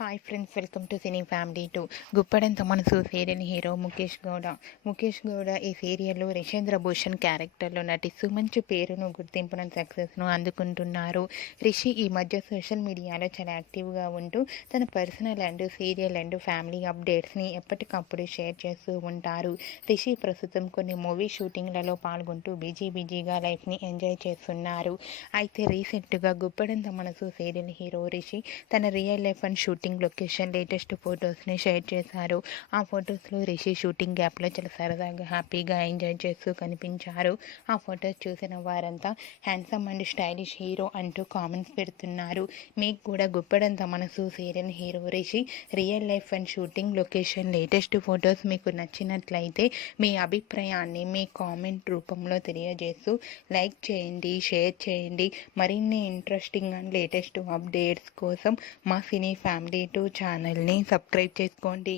Hi friends, welcome to cine family 2. Guppedantha మనసు serial hero Mukesh Gowda ఈ సీరియల్లో రిషేంద్ర భూషణ్ క్యారెక్టర్లో నటిస్తూ మంచి పేరును, గుర్తింపును, సక్సెస్ను అందుకుంటున్నారు. రిషి ఈ మధ్య సోషల్ మీడియాలో చాలా యాక్టివ్గా ఉంటూ తన personal and serial and family అప్డేట్స్ని ఎప్పటికప్పుడు షేర్ చేస్తూ ఉంటారు. రిషి ప్రస్తుతం కొన్ని మూవీ షూటింగ్లలో పాల్గొంటూ బిజీగా లైఫ్ని ఎంజాయ్ చేస్తున్నారు. అయితే రీసెంట్గా గుప్పడంత మనసు సీరియల్ హీరో రిషి తన real life and shooting location latest ఫొటోస్ని షేర్ చేశారు. ఆ ఫొటోస్లో రిషి షూటింగ్ గ్యాప్లో చాలా సరదాగా హ్యాపీగా ఎంజాయ్ చేస్తూ కనిపించారు. ఆ ఫొటోస్ చూసిన వారంతా హ్యాండ్సమ్ అండ్ స్టైలిష్ హీరో అంటూ కామెంట్స్ పెడుతున్నారు. మీకు కూడా గుప్పడంత మనసు serial hero Rishi real life and shooting location latest photos మీకు నచ్చినట్లయితే మీ అభిప్రాయాన్ని మీ కామెంట్ రూపంలో తెలియజేస్తూ లైక్ చేయండి, షేర్ చేయండి. మరిన్ని ఇంట్రెస్టింగ్ అండ్ లేటెస్ట్ అప్డేట్స్ కోసం మా సినీ ఫ్యామిలీ 2 ఛానల్ని సబ్స్క్రైబ్ చేసుకోండి.